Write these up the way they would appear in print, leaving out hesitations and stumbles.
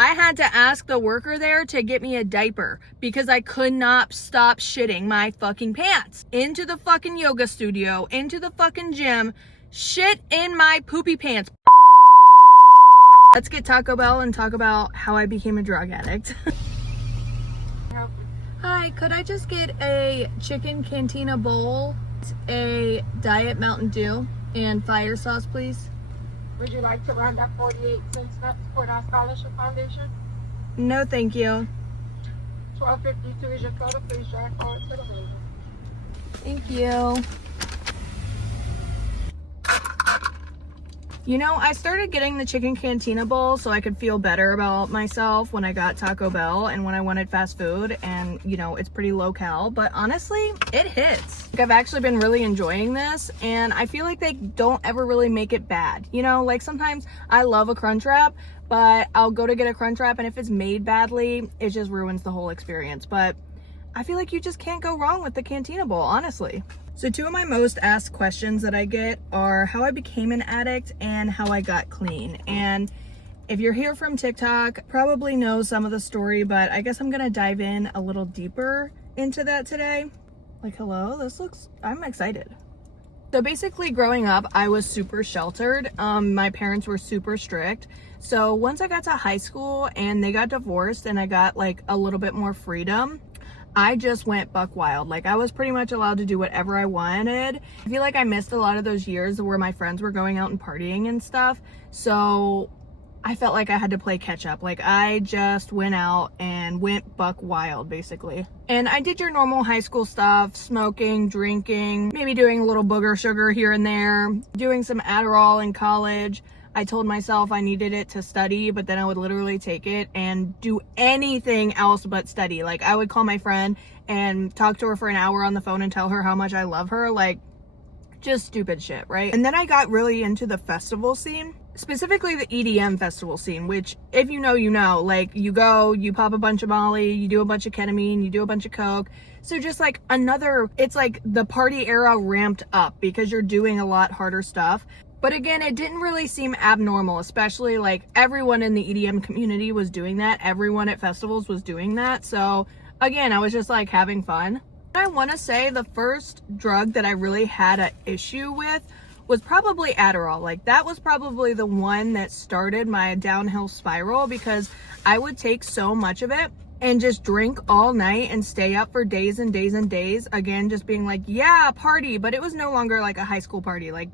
I had to ask the worker there to get me a diaper because I could not stop shitting my fucking pants. Into the fucking yoga studio, into the fucking gym, shit in my poopy pants. Let's get Taco Bell and talk about how I became a drug addict. Hi, could I just get a chicken cantina bowl, a diet Mountain Dew, and fire sauce, please? Would you like to round up 48 cents to support our scholarship foundation? No, thank you. 1252 is your total. Please drive forward to the window. Thank you. You know, I started getting the chicken cantina bowl so I could feel better about myself when I got Taco Bell and when I wanted fast food, and you know, it's pretty low cal, but honestly, it hits. Like, I've actually been really enjoying this, and I feel like they don't ever really make it bad. You know, like sometimes I love a Crunchwrap, but I'll go to get a Crunchwrap and if it's made badly, it just ruins the whole experience. But I feel like you just can't go wrong with the Cantina Bowl, honestly. So two of my most asked questions that I get are how I became an addict and how I got clean. And if you're here from TikTok, probably know some of the story, but I guess I'm gonna dive in a little deeper into that today. Like, hello, I'm excited. So basically growing up, I was super sheltered. My parents were super strict. So once I got to high school and they got divorced and I got like a little bit more freedom, I just went buck wild. Like, I was pretty much allowed to do whatever I wanted. I feel like I missed a lot of those years where my friends were going out and partying and stuff. So I felt like I had to play catch up. Like, I just went out and went buck wild, basically. And I did your normal high school stuff, smoking, drinking, maybe doing a little booger sugar here and there, doing some Adderall in college. I told myself I needed it to study, but then I would literally take it and do anything else but study. Like, I would call my friend and talk to her for an hour on the phone and tell her how much I love her. Like, just stupid shit, right? And then I got really into the festival scene, specifically the EDM festival scene, which if you know, you know. Like, you go, you pop a bunch of Molly, you do a bunch of ketamine, you do a bunch of coke. So just like it's like the party era ramped up because you're doing a lot harder stuff. But again, it didn't really seem abnormal, especially like everyone in the EDM community was doing that. Everyone at festivals was doing that. So again, I was just like having fun. I want to say the first drug that I really had an issue with was probably Adderall. Like, that was probably the one that started my downhill spiral because I would take so much of it and just drink all night and stay up for days and days and days. Again, just being like, yeah, party. But it was no longer like a high school party. Like,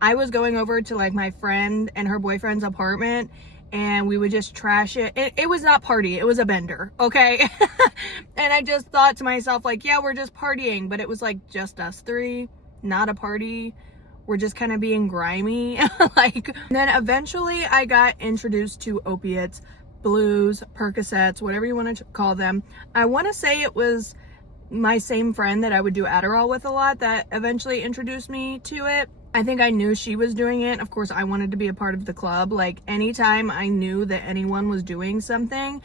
I was going over to like my friend and her boyfriend's apartment and we would just trash it. It was not party, it was a bender, okay? And I just thought to myself, like, yeah, we're just partying, but it was like just us three, not a party. We're just kind of being grimy. Like, and then eventually I got introduced to opiates, blues, Percocets, whatever you want to call them. I want to say it was my same friend that I would do Adderall with a lot that eventually introduced me to it. I think I knew she was doing it. Of course, I wanted to be a part of the club. Like, anytime I knew that anyone was doing something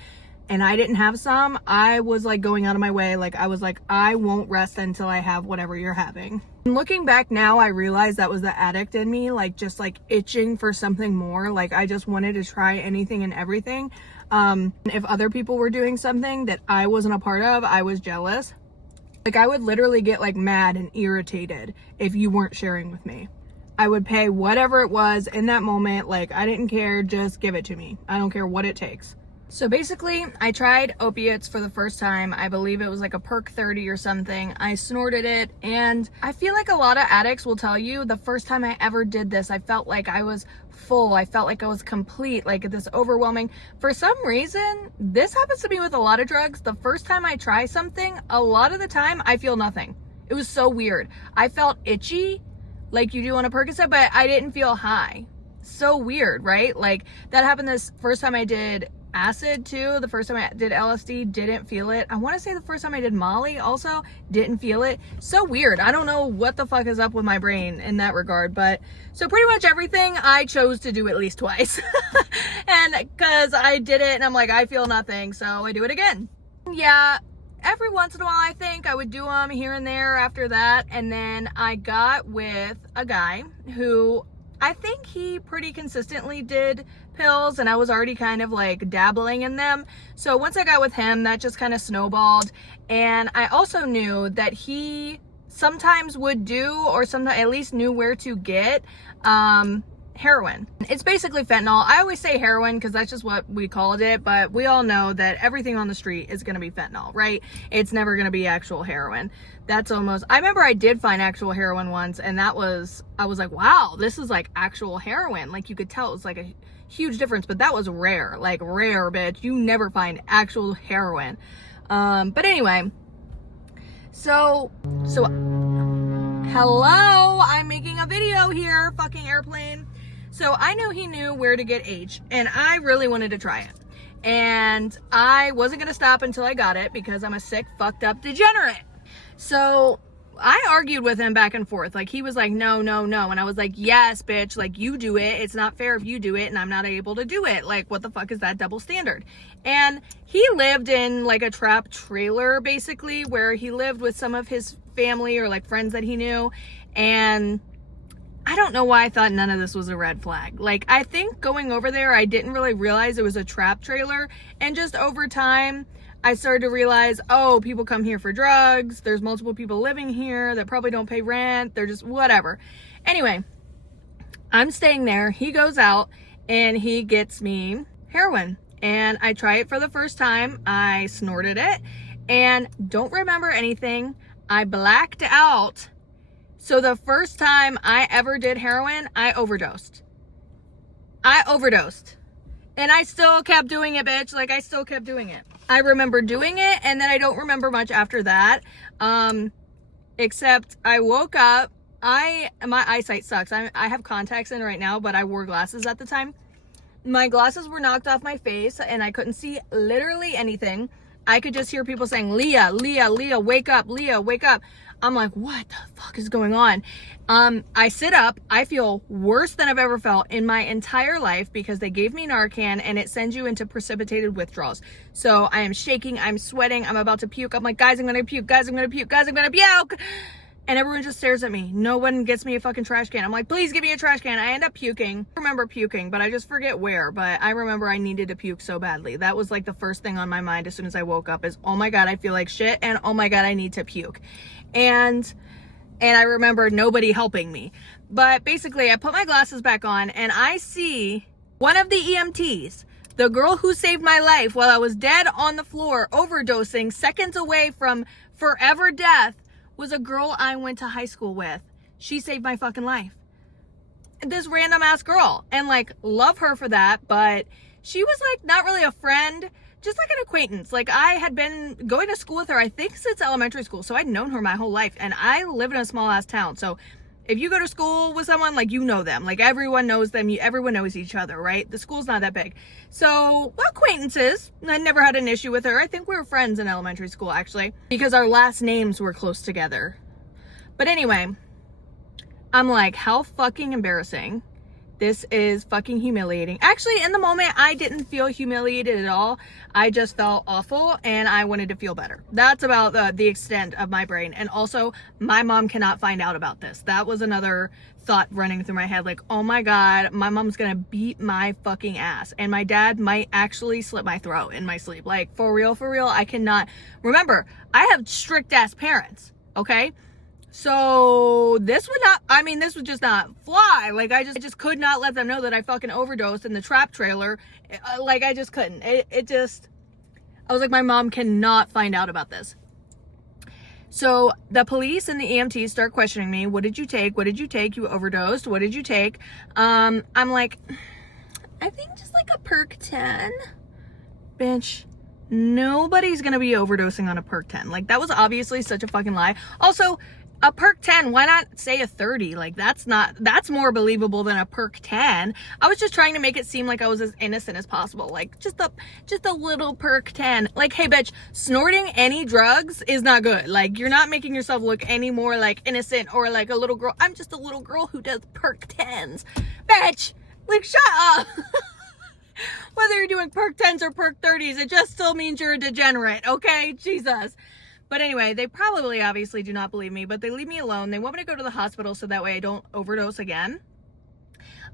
and I didn't have some, I was like going out of my way. Like, I was like, I won't rest until I have whatever you're having. And looking back now, I realized that was the addict in me, like just like itching for something more. Like, I just wanted to try anything and everything. If other people were doing something that I wasn't a part of, I was jealous. Like, I would literally get like mad and irritated if you weren't sharing with me. I would pay whatever it was in that moment. Like, I didn't care, just give it to me. I don't care what it takes. So basically, I tried opiates for the first time. I believe it was like a Perk 30 or something. I snorted it, and I feel like a lot of addicts will tell you the first time I ever did this, I felt like I was full. I felt like I was complete, like this overwhelming. For some reason, this happens to me with a lot of drugs. The first time I try something, a lot of the time I feel nothing. It was so weird. I felt itchy like you do on a Percocet, but I didn't feel high. So weird, right? Like, that happened this first time I did acid too. The first time I did LSD, didn't feel it. I want to say the first time I did Molly also didn't feel it. So weird. I don't know what the fuck is up with my brain in that regard, but so pretty much everything I chose to do at least twice. And because I did it and I'm like, I feel nothing, so I do it again. Yeah, every once in a while I think I would do them here and there after that. And then I got with a guy who I think he pretty consistently did pills, and I was already kind of like dabbling in them. So once I got with him, that just kind of snowballed. And I also knew that he sometimes would do, or sometimes at least knew where to get heroin. It's basically fentanyl. I always say heroin because that's just what we called it, but we all know that everything on the street is going to be fentanyl, right? It's never going to be actual heroin. That's almost, I remember I did find actual heroin once, and I was like, wow, this is like actual heroin. Like you could tell it was like a huge difference, but that was rare, like rare, bitch. You never find actual heroin. But anyway, so hello, I'm making a video here, fucking airplane. So I knew he knew where to get H, and I really wanted to try it. And I wasn't gonna stop until I got it because I'm a sick, fucked up degenerate. So I argued with him back and forth. Like, he was like, no, no, no. And I was like, yes, bitch, like, you do it. It's not fair if you do it and I'm not able to do it. Like, what the fuck is that double standard? And he lived in like a trap trailer, basically, where he lived with some of his family or like friends that he knew. And I don't know why I thought none of this was a red flag. Like, I think going over there, I didn't really realize it was a trap trailer. And just over time, I started to realize, oh, people come here for drugs. There's multiple people living here that probably don't pay rent. They're just whatever. Anyway, I'm staying there. He goes out and he gets me heroin. And I try it for the first time. I snorted it and don't remember anything. I blacked out. So the first time I ever did heroin, I overdosed. And I still kept doing it, bitch. Like, I still kept doing it. I remember doing it, and then I don't remember much after that. Except I woke up. My eyesight sucks. I have contacts in right now, but I wore glasses at the time. My glasses were knocked off my face, and I couldn't see literally anything. I could just hear people saying, Leah, Leah, Leah, wake up, Leah, wake up. I'm like, what the fuck is going on? I sit up. I feel worse than I've ever felt in my entire life because they gave me Narcan and it sends you into precipitated withdrawals. So I am shaking. I'm sweating. I'm about to puke. I'm like, guys, I'm going to puke. Guys, I'm going to puke. Guys, I'm going to puke. And everyone just stares at me. No one gets me a fucking trash can. I'm like, please give me a trash can. I end up puking. I remember puking, but I just forget where. But I remember I needed to puke so badly. That was like the first thing on my mind as soon as I woke up is, oh my God, I feel like shit. And oh my God, I need to puke. And I remember nobody helping me. But basically, I put my glasses back on and I see one of the EMTs, the girl who saved my life while I was dead on the floor, overdosing, seconds away from forever death, was a girl I went to high school with. She saved my fucking life. This random ass girl. And like, love her for that, but she was like not really a friend, just like an acquaintance. Like, I had been going to school with her, I think since elementary school. So I'd known her my whole life, and I live in a small ass town. So if you go to school with someone, like, you know them, like everyone knows them. Everyone knows each other, right? The school's not that big. So acquaintances. I never had an issue with her. I think we were friends in elementary school, actually, because our last names were close together. But anyway, I'm like, how fucking embarrassing. This is fucking humiliating. Actually, in the moment, I didn't feel humiliated at all. I just felt awful and I wanted to feel better. That's about the extent of my brain. And also, my mom cannot find out about this. That was another thought running through my head. Like, oh my God, my mom's gonna beat my fucking ass. And my dad might actually slit my throat in my sleep. Like, for real, I cannot. Remember, I have strict ass parents, okay? So this would just not fly. Like, I just could not let them know that I fucking overdosed in the trap trailer. Like, I just couldn't. I was like, my mom cannot find out about this. So the police and the EMTs start questioning me. What did you take? What did you take? You overdosed. What did you take? I'm like, I think just like a perk 10. Bitch, nobody's gonna be overdosing on a perk 10. Like, that was obviously such a fucking lie. Also, a perk 10, why not say a 30? Like, that's more believable than a perk 10. I was just trying to make it seem like I was as innocent as possible. Like, just a little perk 10. Like, hey bitch, snorting any drugs is not good. Like, you're not making yourself look any more like innocent or like a little girl. I'm just a little girl who does perk 10s. Bitch, like, shut up. Whether you're doing perk 10s or perk 30s, it just still means you're a degenerate, okay? Jesus. But anyway, they probably obviously do not believe me, but they leave me alone. They want me to go to the hospital so that way I don't overdose again.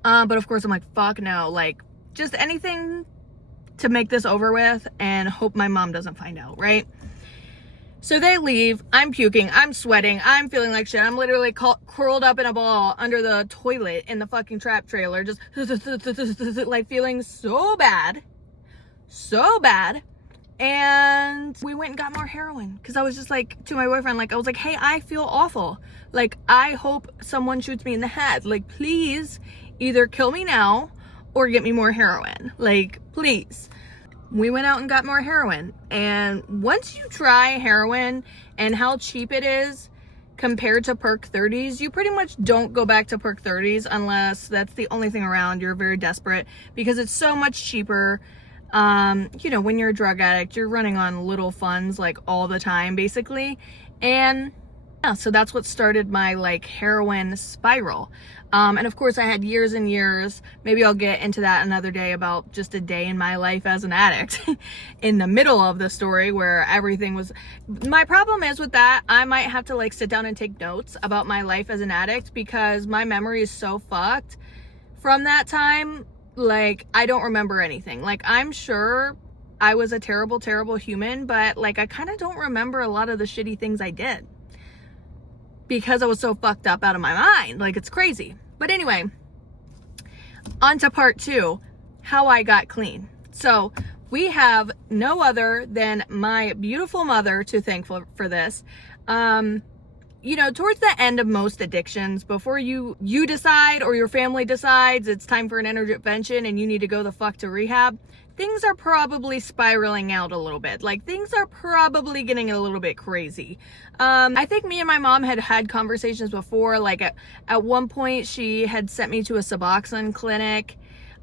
But of course I'm like, fuck no. Like, just anything to make this over with and hope my mom doesn't find out, right? So they leave. I'm puking. I'm sweating. I'm feeling like shit. I'm literally curled up in a ball under the toilet in the fucking trap trailer, just like feeling so bad. So bad. And we went and got more heroin because I was just like to my boyfriend, like I was like, hey, I feel awful. Like I hope someone shoots me in the head. Like please either kill me now or get me more heroin. Like please. We went out and got more heroin. And once you try heroin and how cheap it is compared to Perk 30s, you pretty much don't go back to Perk 30s unless that's the only thing around. You're very desperate because it's so much cheaper. You know, when you're a drug addict, you're running on little funds like all the time basically. And yeah, so that's what started my like heroin spiral. And of course I had years and years, maybe I'll get into that another day about just a day in my life as an addict in the middle of the story where everything was, my problem is with that, I might have to like sit down and take notes about my life as an addict because my memory is so fucked from that time. Like I don't remember anything. Like I'm sure I was a terrible, terrible human, but like I kind of don't remember a lot of the shitty things I did because I was so fucked up out of my mind. Like it's crazy. But anyway, on to part 2, how I got clean. So we have no other than my beautiful mother to thank for this. You know, towards the end of most addictions, before you decide or your family decides it's time for an intervention and you need to go the fuck to rehab, things are probably spiraling out a little bit. Like things are probably getting a little bit crazy. I think me and my mom had conversations before. Like at one point she had sent me to a Suboxone clinic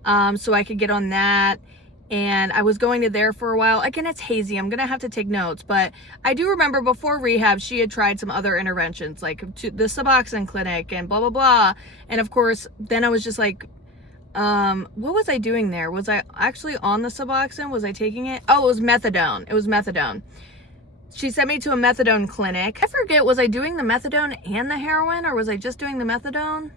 so I could get on that. And I was going to there for a while. Again, it's hazy. I'm going to have to take notes. But I do remember before rehab, she had tried some other interventions, like to the Suboxone clinic and blah, blah, blah. And of course, then I was just like, what was I doing there? Was I actually on the Suboxone? Was I taking it? Oh, it was methadone. It was methadone. She sent me to a methadone clinic. I forget, was I doing the methadone and the heroin, or was I just doing the methadone?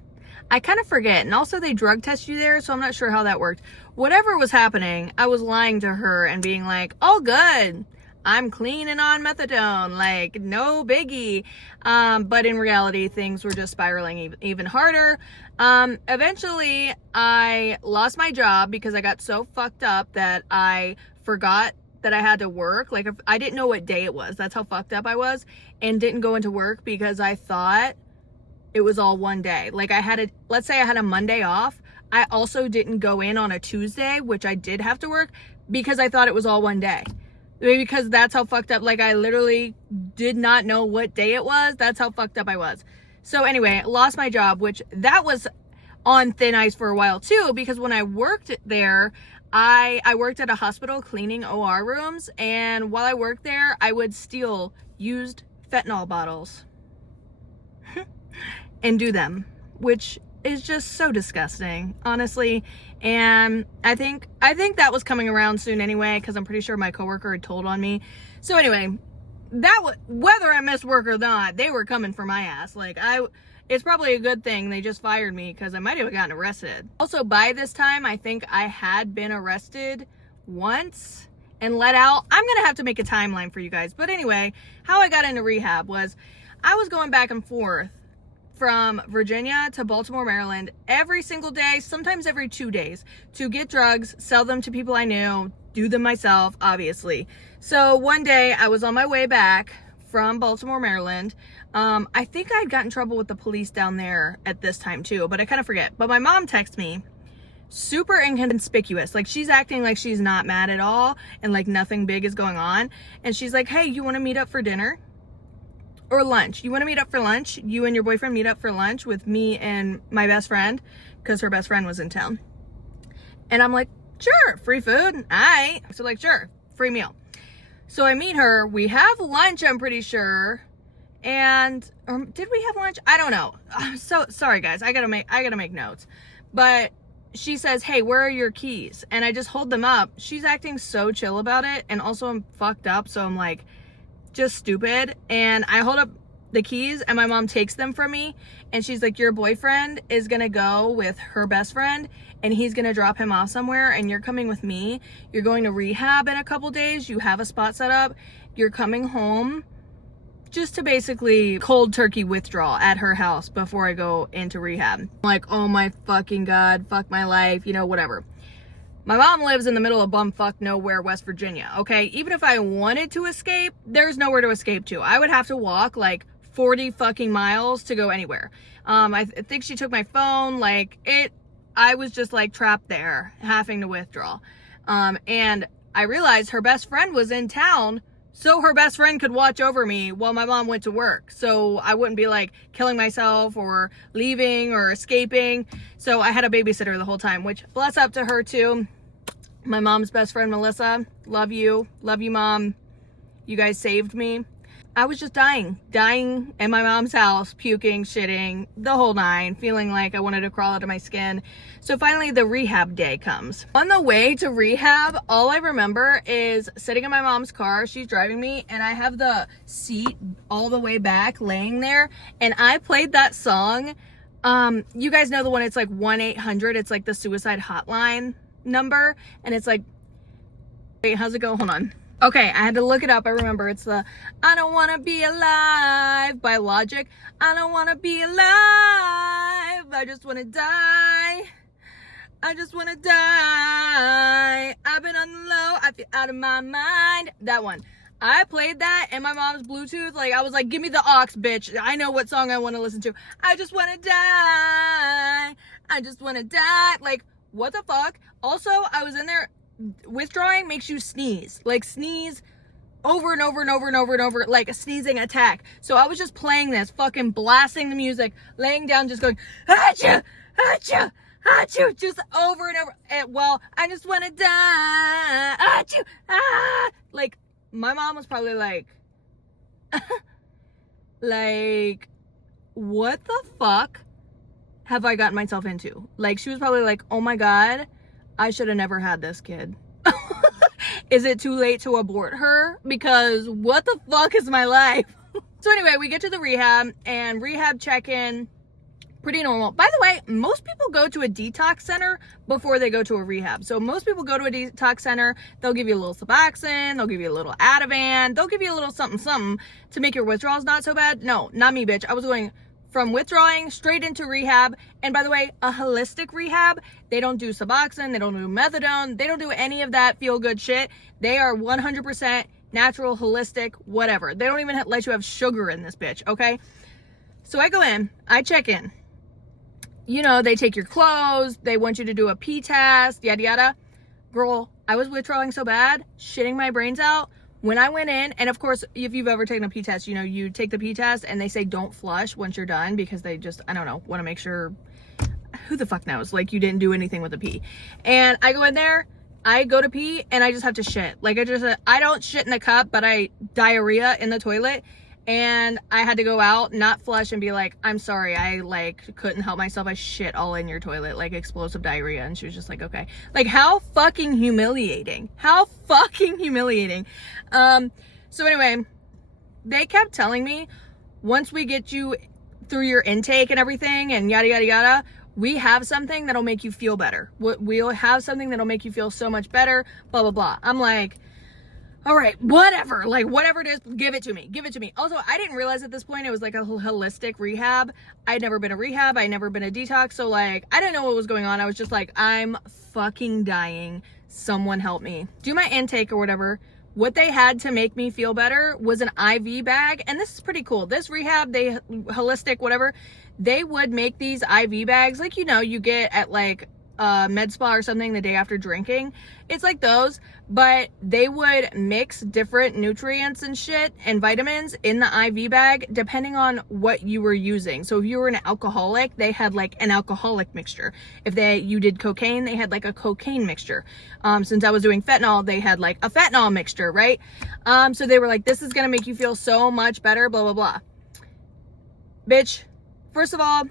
I kind of forget. And also they drug test you there, so I'm not sure how that worked. Whatever was happening, I was lying to her and being like, oh good, I'm clean and on methadone, like no biggie. But in reality, things were just spiraling even harder. Eventually I lost my job because I got so fucked up that I forgot that I had to work. Like I didn't know what day it was. That's how fucked up I was, and didn't go into work because I thought it was all one day. Like let's say I had a Monday off. I also didn't go in on a Tuesday, which I did have to work, because I thought it was all one day. Because that's how fucked up, like I literally did not know what day it was. That's how fucked up I was. So anyway, lost my job, which that was on thin ice for a while too, because when I worked there, I worked at a hospital cleaning OR rooms, and while I worked there, I would steal used fentanyl bottles and do them, which is just so disgusting, honestly. And I think that was coming around soon anyway, because I'm pretty sure my coworker had told on me. So anyway, whether I missed work or not, they were coming for my ass. Like it's probably a good thing they just fired me, because I might have gotten arrested. Also, by this time, I think I had been arrested once and let out. I'm gonna have to make a timeline for you guys. But anyway, how I got into rehab was I was going back and forth from Virginia to Baltimore, Maryland every single day, sometimes every 2 days, to get drugs, sell them to people I knew, do them myself, obviously. So one day I was on my way back from Baltimore, Maryland. I think I'd gotten in trouble with the police down there at this time too, but I kind of forget. But my mom texts me, super inconspicuous. Like she's acting like she's not mad at all and like nothing big is going on. And she's like, hey, you want to meet up for dinner? Or lunch. You want to meet up for lunch? You and your boyfriend meet up for lunch with me and my best friend, because her best friend was in town. And I'm like, sure, free food. Aight. So like, sure, free meal. So I meet her. We have lunch, I'm pretty sure. And or did we have lunch? I don't know. I'm so sorry, guys. I gotta make notes. But she says, hey, where are your keys? And I just hold them up. She's acting so chill about it. And also I'm fucked up. So I'm like, just stupid. And I hold up the keys and my mom takes them from me and she's like, your boyfriend is gonna go with her best friend and he's gonna drop him off somewhere and you're coming with me. You're going to rehab in a couple days. You have a spot set up. You're coming home just to basically cold turkey withdrawal at her house before I go into rehab. I'm like, oh my fucking God, fuck my life, you know, whatever. My mom lives in the middle of bumfuck nowhere, West Virginia, okay? Even if I wanted to escape, there's nowhere to escape to. I would have to walk like 40 fucking miles to go anywhere. I think she took my phone, I was just like trapped there, having to withdraw. And I realized her best friend was in town, so her best friend could watch over me while my mom went to work. So I wouldn't be like killing myself or leaving or escaping. So I had a babysitter the whole time, which bless up to her too. My mom's best friend, Melissa. Love you, mom. You guys saved me. I was just dying in my mom's house, puking, shitting, the whole nine, feeling like I wanted to crawl out of my skin. So finally the rehab day comes. On the way to rehab, all I remember is sitting in my mom's car. She's driving me and I have the seat all the way back laying there. And I played that song. You guys know the one, it's like 1-800. It's like the suicide hotline number. And it's like, wait, how's it go? Hold on. Okay, I had to look it up. I remember it's the I Don't Wanna Be Alive by Logic. I don't wanna be alive. I just wanna die. I just wanna die. I've been on the low. I feel out of my mind. That one. I played that in my mom's Bluetooth. Like, I was like, give me the aux, bitch. I know what song I want to listen to. I just wanna die. I just wanna die. Like, what the fuck? Also, I was in there. Withdrawing makes you sneeze, like sneeze over and over and over and over and over, like a sneezing attack. So I was just playing this, fucking blasting the music, laying down, just going, achoo, achoo, achoo, just over and over. And, well, I just want to die, achoo, ah. Like, my mom was probably like, like, what the fuck have I gotten myself into? Like, she was probably like, oh my God, I should have never had this kid. Is it too late to abort her? Because what the fuck is my life? So anyway, we get to the rehab and rehab check-in, pretty normal. By the way, most people go to a detox center before they go to a rehab. So most people go to a detox center, they'll give you a little Suboxone, they'll give you a little Ativan, they'll give you a little something to make your withdrawals not so bad. No, not me, bitch. I was going from withdrawing straight into rehab. And by the way, a holistic rehab, they don't do Suboxone, they don't do methadone, they don't do any of that feel-good shit. They are 100% natural, holistic, whatever. They don't even let you have sugar in this bitch, okay? So I go in, I check in. You know, they take your clothes, they want you to do a pee test, yada yada. Girl, I was withdrawing so bad, shitting my brains out. When I went in, and of course, if you've ever taken a pee test, you know, you take the pee test and they say don't flush once you're done because they just, I don't know, want to make sure, who the fuck knows, like you didn't do anything with the pee. And I go in there, I go to pee and I just have to shit. Like I don't shit in the cup, but I diarrhea in the toilet. And I had to go out, not flush, and be like, I'm sorry, I like couldn't help myself. I shit all in your toilet, like explosive diarrhea. And she was just like, okay. Like, how fucking humiliating. How fucking humiliating. So anyway, they kept telling me, once we get you through your intake and everything and yada, yada, yada, we have something that'll make you feel better. We'll have something that'll make you feel so much better, blah, blah, blah. I'm like, all right, whatever, like whatever it is, give it to me. Also, I didn't realize at this point it was like a holistic rehab. I'd never been a rehab. I'd never been a detox. So like, I didn't know what was going on. I was just like, I'm fucking dying. Someone help me. Do my intake or whatever. What they had to make me feel better was an IV bag. And this is pretty cool. This rehab, holistic, whatever, they would make these IV bags like, you know, you get at like med spa or something the day after drinking. It's like those, but they would mix different nutrients and shit and vitamins in the IV bag depending on what you were using. So if you were an alcoholic, they had like an alcoholic mixture. If you did cocaine, they had like a cocaine mixture. Since I was doing fentanyl, they had like a fentanyl mixture, right? So they were like, this is gonna make you feel so much better, blah, blah, blah. Bitch, first of all,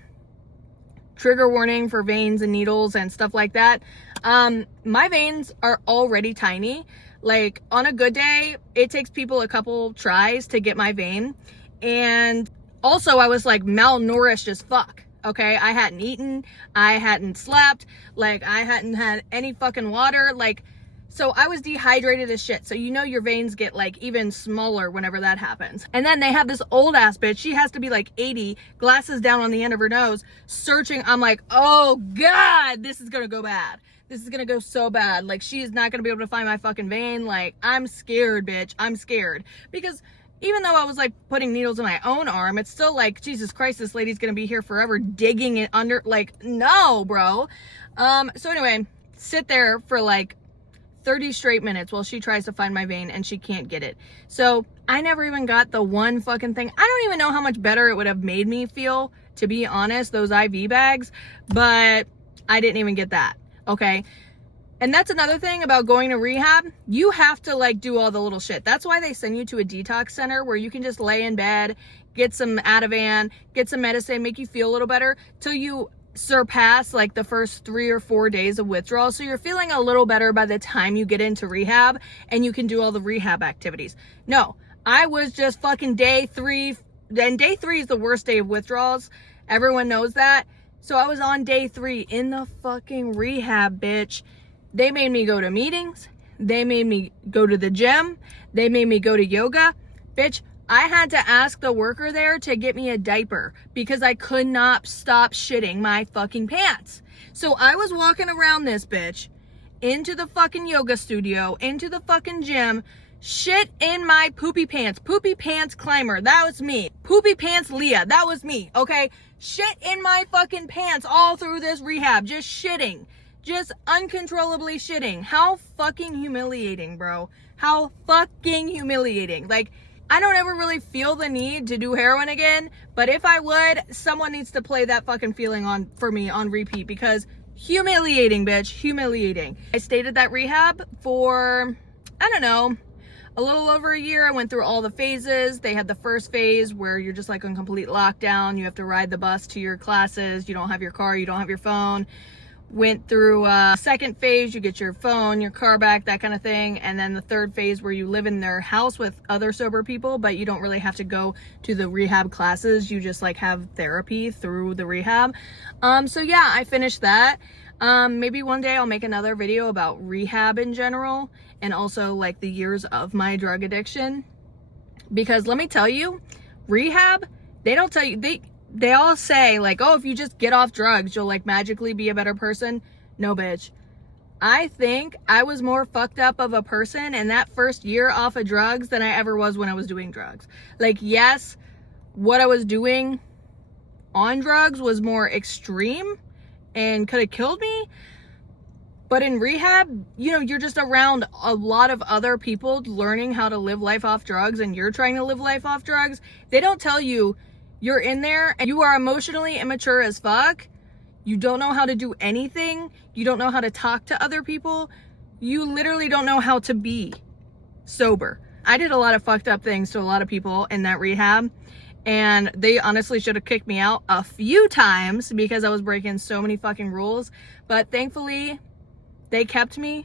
trigger warning for veins and needles and stuff like that. My veins are already tiny. Like on a good day, it takes people a couple tries to get my vein. And Also, I was like malnourished as fuck. Okay, I hadn't eaten, I hadn't slept, like I hadn't had any fucking water, like, so I was dehydrated as shit. So you know your veins get like even smaller whenever that happens. And then they have this old ass bitch, she has to be like 80, glasses down on the end of her nose, searching. I'm like, oh God, this is gonna go bad. This is gonna go so bad. Like, she is not gonna be able to find my fucking vein. Like, I'm scared, bitch. I'm scared. Because even though I was like putting needles in my own arm, it's still like, Jesus Christ, this lady's gonna be here forever digging it under. Like, no, bro. So anyway, sit there for like 30 straight minutes while she tries to find my vein and she can't get it. So I never even got the one fucking thing. I don't even know how much better it would have made me feel, to be honest, those IV bags, but I didn't even get that. Okay. And that's another thing about going to rehab. You have to like do all the little shit. That's why they send you to a detox center where you can just lay in bed, get some Ativan, get some medicine, make you feel a little better till you surpass like the first 3 or 4 days of withdrawal. So you're feeling a little better by the time you get into rehab and you can do all the rehab activities. No, I was just fucking day 3. And day 3 is the worst day of withdrawals. Everyone knows that. So I was on day 3 in the fucking rehab, bitch. They made me go to meetings. They made me go to the gym. They made me go to yoga. Bitch, I had to ask the worker there to get me a diaper because I could not stop shitting my fucking pants. So I was walking around this bitch into the fucking yoga studio, into the fucking gym, shit in my poopy pants. Poopy pants climber, that was me. Poopy pants Leah, that was me, okay? Shit in my fucking pants all through this rehab, just shitting. Just uncontrollably shitting. How fucking humiliating, bro. How fucking humiliating. Like, I don't ever really feel the need to do heroin again, but if I would, someone needs to play that fucking feeling on for me on repeat because humiliating, bitch, humiliating. I stayed at that rehab for, I don't know, a little over a year. I went through all the phases. They had the first phase where you're just like on complete lockdown. You have to ride the bus to your classes. You don't have your car. You don't have your phone. Went through second phase, you get your phone, your car back, that kind of thing. And then the third phase where you live in their house with other sober people, but you don't really have to go to the rehab classes. You just like have therapy through the rehab. So yeah, I finished that. Maybe one day I'll make another video about rehab in general and also like the years of my drug addiction. Because let me tell you, rehab, they don't tell you, they all say like, oh, if you just get off drugs, you'll like magically be a better person. No, bitch. I think I was more fucked up of a person in that first year off of drugs than I ever was when I was doing drugs. Like, yes, what I was doing on drugs was more extreme and could have killed me. But in rehab, you know, you're just around a lot of other people learning how to live life off drugs and you're trying to live life off drugs. They don't tell you you're in there and you are emotionally immature as fuck. You don't know how to do anything. You don't know how to talk to other people. You literally don't know how to be sober. I did a lot of fucked up things to a lot of people in that rehab. And they honestly should have kicked me out a few times because I was breaking so many fucking rules. But thankfully, they kept me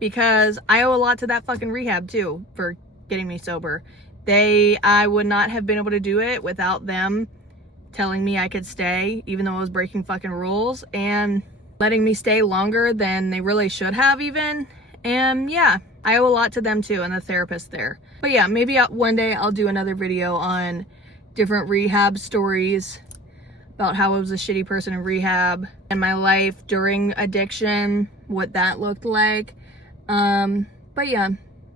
because I owe a lot to that fucking rehab too for getting me sober. I would not have been able to do it without them telling me I could stay, even though I was breaking fucking rules, and letting me stay longer than they really should have even. And yeah, I owe a lot to them too, and the therapist there. But yeah, maybe one day I'll do another video on different rehab stories about how I was a shitty person in rehab and my life during addiction, what that looked like. But yeah,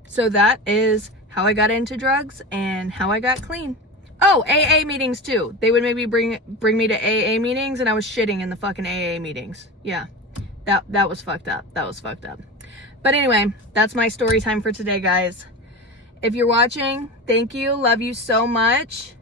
so that is how I got into drugs and how I got clean. Oh, AA meetings too. They would maybe bring me to AA meetings and I was shitting in the fucking AA meetings. Yeah, that was fucked up. That was fucked up. But anyway, that's my story time for today, guys. If you're watching, thank you. Love you so much.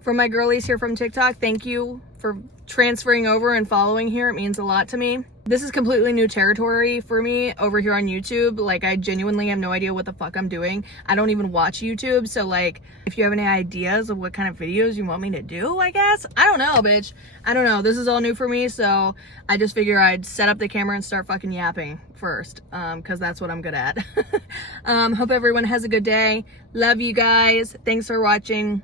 For my girlies here from TikTok, thank you for transferring over and following here. It means a lot to me. This is completely new territory for me over here on YouTube. Like, I genuinely have no idea what the fuck I'm doing. I don't even watch YouTube. So like, if you have any ideas of what kind of videos you want me to do, I guess. I don't know, bitch. I don't know. This is all new for me. So I just figure I'd set up the camera and start fucking yapping first. Cause that's what I'm good at. Hope everyone has a good day. Love you guys. Thanks for watching.